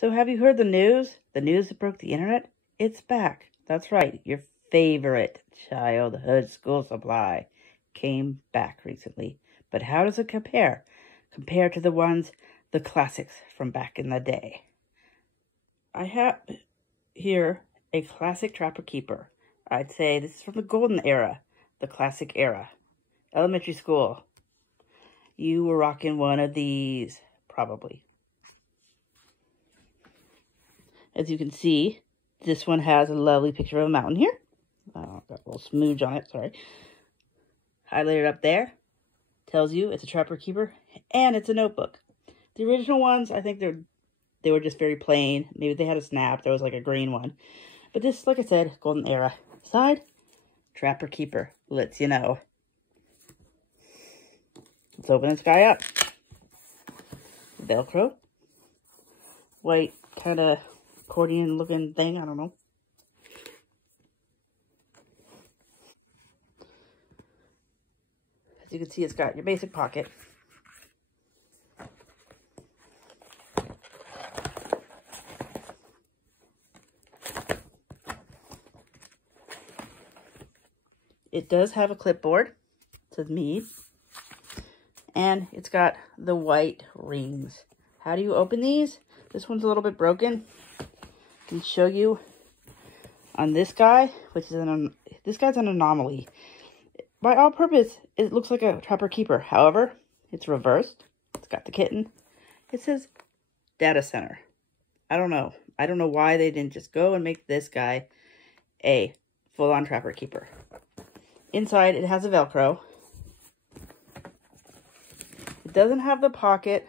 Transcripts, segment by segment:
So have you heard the news? The news that broke the internet? It's back. That's right. Your favorite childhood school supply came back recently. But how does it compare? Compared to the classics from back in the day. I have here a classic Trapper Keeper. I'd say this is from the golden era, the classic era. Elementary school. You were rocking one of these, probably. As you can see, this one has a lovely picture of a mountain here. Got a little smooge on it, sorry. Highlighted up there. Tells you it's a Trapper Keeper, and it's a notebook. The original ones, I think they were just very plain. Maybe they had a snap. There was like a green one. But this, like I said, golden era. Side, Trapper Keeper. Lets you know. Let's open this guy up. Velcro. White kind of accordion looking thing. I don't know. As you can see, it's got your basic pocket. It does have a clipboard. It says me. And it's got the white rings. How do you open these? This one's a little bit broken. I can show you on this guy, which is this guy's an anomaly. By all purpose, it looks like a Trapper Keeper. However, it's reversed. It's got the kitten. It says Data Center. I don't know. I don't know why they didn't just go and make this guy a full-on Trapper Keeper. Inside, it has a Velcro. It doesn't have the pocket.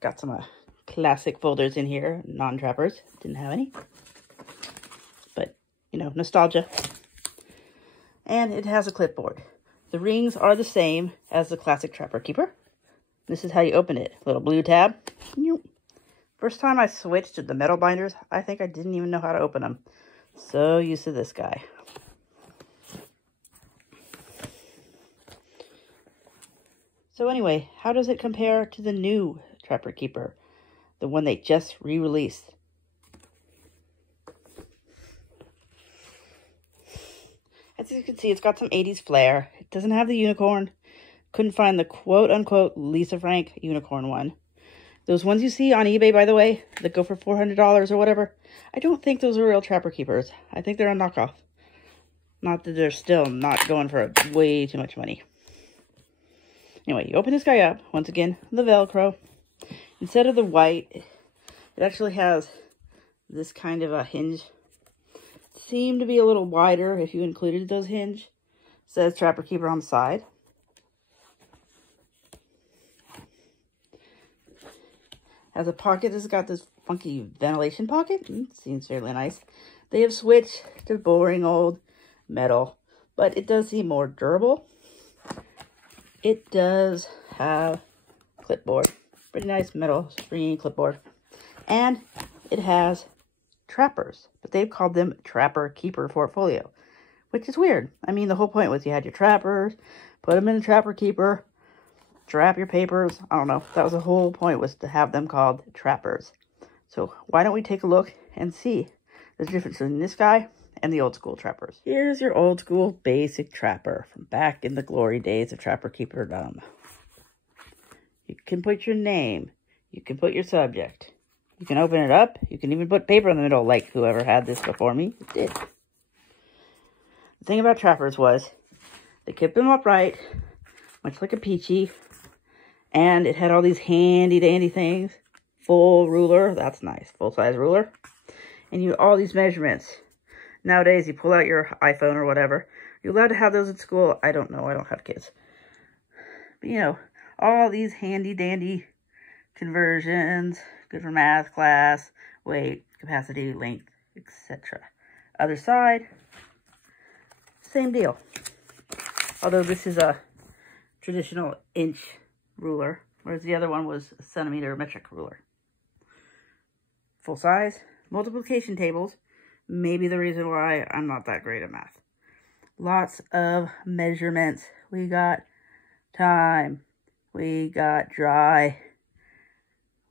Got some classic folders in here. Non-trappers. Didn't have any. But, you know, nostalgia. And it has a clipboard. The rings are the same as the classic Trapper Keeper. This is how you open it. Little blue tab. First time I switched to the metal binders, I think I didn't even know how to open them. So used to this guy. So anyway, how does it compare to the new Trapper Keeper? The one they just re-released. As you can see, it's got some 80s flair. It doesn't have the unicorn. Couldn't find the quote-unquote Lisa Frank unicorn one. Those ones you see on eBay, by the way, that go for $400 or whatever, I don't think those are real Trapper Keepers. I think they're a knockoff. Not that they're still not going for way too much money. Anyway, you open this guy up. Once again, the Velcro. Instead of the white, it actually has this kind of a hinge. It seemed to be a little wider if you included those hinge. It says Trapper Keeper on the side. Has a pocket. This has got this funky ventilation pocket. Seems fairly nice. They have switched to boring old metal, but it does seem more durable. It does have clipboard. Pretty nice metal screen clipboard. And it has trappers, but they've called them Trapper Keeper Portfolio, which is weird. I mean, the whole point was you had your trappers, put them in a Trapper Keeper, trap your papers. I don't know. That was the whole point, was to have them called trappers. So why don't we take a look and see the difference between this guy and the old school trappers. Here's your old school basic trapper from back in the glory days of Trapper Keeperdom. You can put your name. You can put your subject. You can open it up. You can even put paper in the middle, like whoever had this before me did. The thing about trappers was they kept them upright, much like a peachy, and it had all these handy dandy things. Full ruler, that's nice, full size ruler, and you all these measurements. Nowadays, you pull out your iPhone or whatever. You're allowed to have those at school. I don't know. I don't have kids. But, you know, all these handy-dandy conversions. Good for math class, weight, capacity, length, etc. Other side, same deal. Although this is a traditional inch ruler, whereas the other one was a centimeter metric ruler. Full size, multiplication tables. Maybe the reason why I'm not that great at math. Lots of measurements. We got time. We got dry.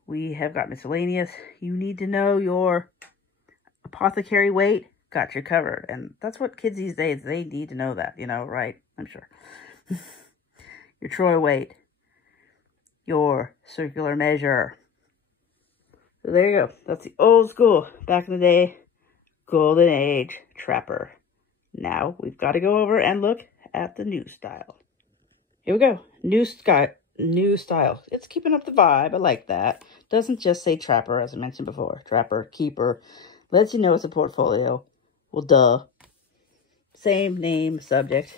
We have got miscellaneous. You need to know your apothecary weight. Got you covered. And that's what kids these days, they need to know that, you know, right? I'm sure. Your troy weight. Your circular measure. So there you go. That's the old school, back in the day, golden age trapper. Now we've got to go over and look at the new style. Here we go. New style. It's keeping up the vibe. I like that. Doesn't just say trapper, as I mentioned before. Trapper, keeper. Lets you know it's a portfolio. Well, duh. Same name, subject.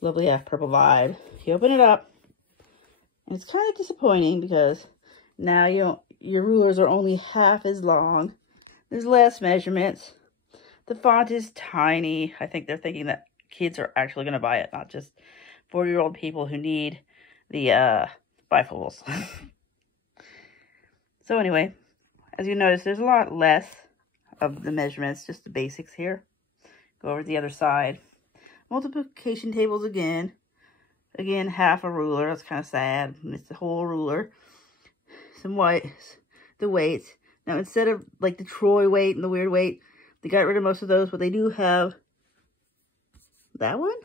Lovely purple vibe. You open it up. And it's kind of disappointing because now your rulers are only half as long. There's less measurements. The font is tiny. I think they're thinking that kids are actually going to buy it, not just 40-year-old people who need the bifocals. So anyway, as you notice, there's a lot less of the measurements, just the basics here. Go over to the other side. Multiplication tables again. Again, half a ruler. That's kind of sad. It's the whole ruler. Some the weights. Now, instead of like the troy weight and the weird weight, they got rid of most of those, but they do have that one?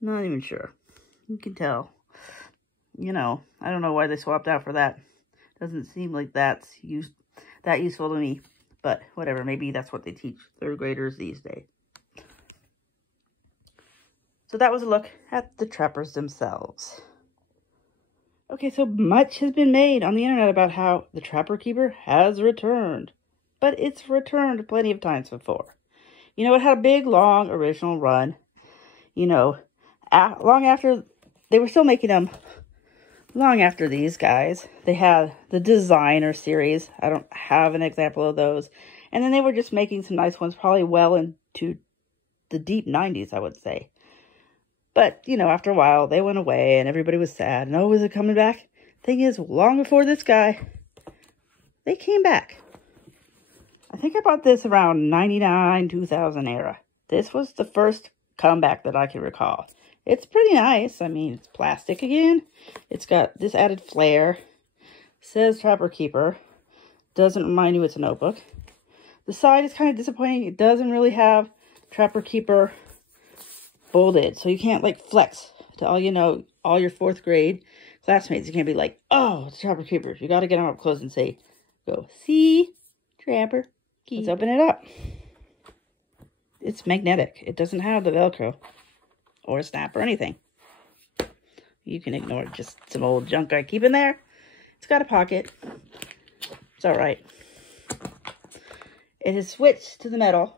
Not even sure. You can tell. You know, I don't know why they swapped out for that. Doesn't seem like that's that useful to me. But whatever, maybe that's what they teach third graders these days. So that was a look at the trappers themselves. Okay, so much has been made on the internet about how the Trapper Keeper has returned. But it's returned plenty of times before. You know, it had a big, long, original run. You know, long after, they were still making them, long after these guys. They had the Designer series. I don't have an example of those. And then they were just making some nice ones, probably well into the deep 90s, I would say. But, you know, after a while, they went away and everybody was sad. And, oh, is it coming back? Thing is, long before this guy, they came back. I think I bought this around 99, 2000 era. This was the first comeback that I can recall. It's pretty nice. I mean, it's plastic again. It's got this added flair. Says Trapper Keeper. Doesn't remind you it's a notebook. The side is kind of disappointing. It doesn't really have Trapper Keeper bolded, so you can't like flex to all, you know, all your 4th grade classmates. You can't be like, oh, it's Trapper Keeper. You got to get them up close and say, go, see, Trapper Keeper. Let's open it up. It's magnetic. It doesn't have the Velcro or a snap or anything. You can ignore just some old junk I keep in there. It's got a pocket. It's all right. It has switched to the metal.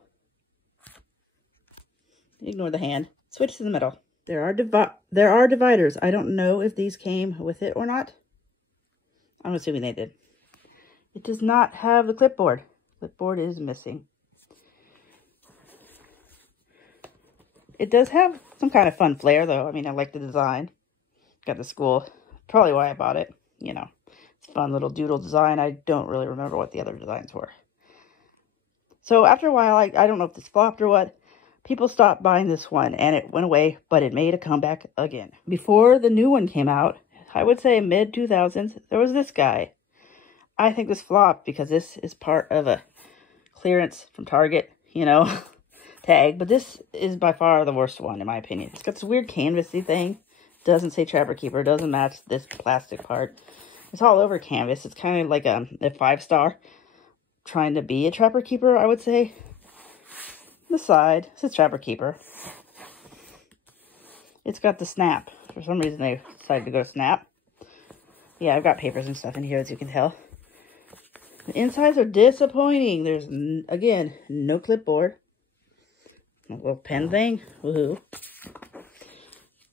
Ignore the hand. Switch to the middle. There are dividers. I don't know if these came with it or not. I'm assuming they did. It does not have the clipboard. Clipboard is missing. It does have some kind of fun flair, though. I mean, I like the design. Got the school. Probably why I bought it. You know, it's a fun little doodle design. I don't really remember what the other designs were. So after a while, I don't know if this flopped or what. People stopped buying this one, and it went away, but it made a comeback again. Before the new one came out, I would say mid-2000s, there was this guy. I think this flopped because this is part of a clearance from Target, you know, tag. But this is by far the worst one, in my opinion. It's got this weird canvasy thing. Doesn't say Trapper Keeper. Doesn't match this plastic part. It's all over canvas. It's kind of like a 5-star. Trying to be a Trapper Keeper, I would say. The side, this is Trapper Keeper. It's got the snap. For some reason they decided to go snap. Yeah, I've got papers and stuff in here, as you can tell. The insides are disappointing. There's, again, no clipboard. A little pen thing. Woohoo.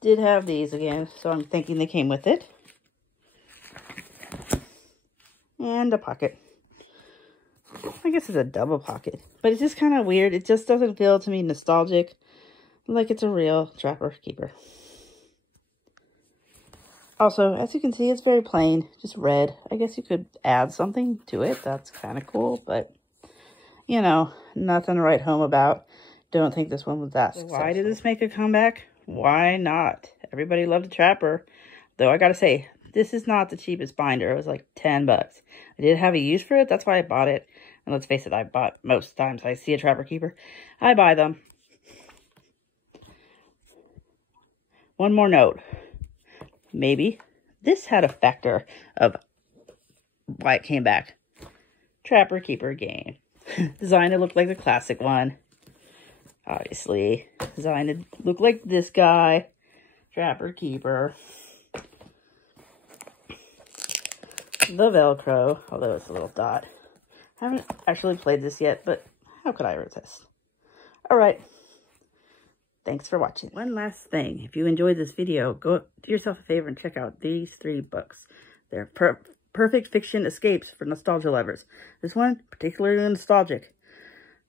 Did have these again, so I'm thinking they came with it. And a pocket. I guess it's a double pocket. But it's just kind of weird. It just doesn't feel to me nostalgic. Like it's a real Trapper Keeper. Also, as you can see, it's very plain. Just red. I guess you could add something to it. That's kind of cool. But, you know, nothing to write home about. Don't think this one was that successful. Why did this make a comeback? Why not? Everybody loved the Trapper. Though I gotta say, This is not the cheapest binder. It was like 10 bucks. I did have a use for it. That's why I bought it. And let's face it, I bought most times I see a Trapper Keeper, I buy them. One more note. Maybe this had a factor of why it came back. Trapper Keeper game. Designed to look like the classic one. Obviously. Designed to look like this guy. Trapper Keeper. The Velcro, although it's a little dot. I haven't actually played this yet, but how could I resist? Alright. Thanks for watching. One last thing. If you enjoyed this video, go do yourself a favor and check out these 3 books. They're perfect fiction escapes for nostalgia lovers. This one, particularly nostalgic.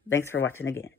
Thanks for watching again.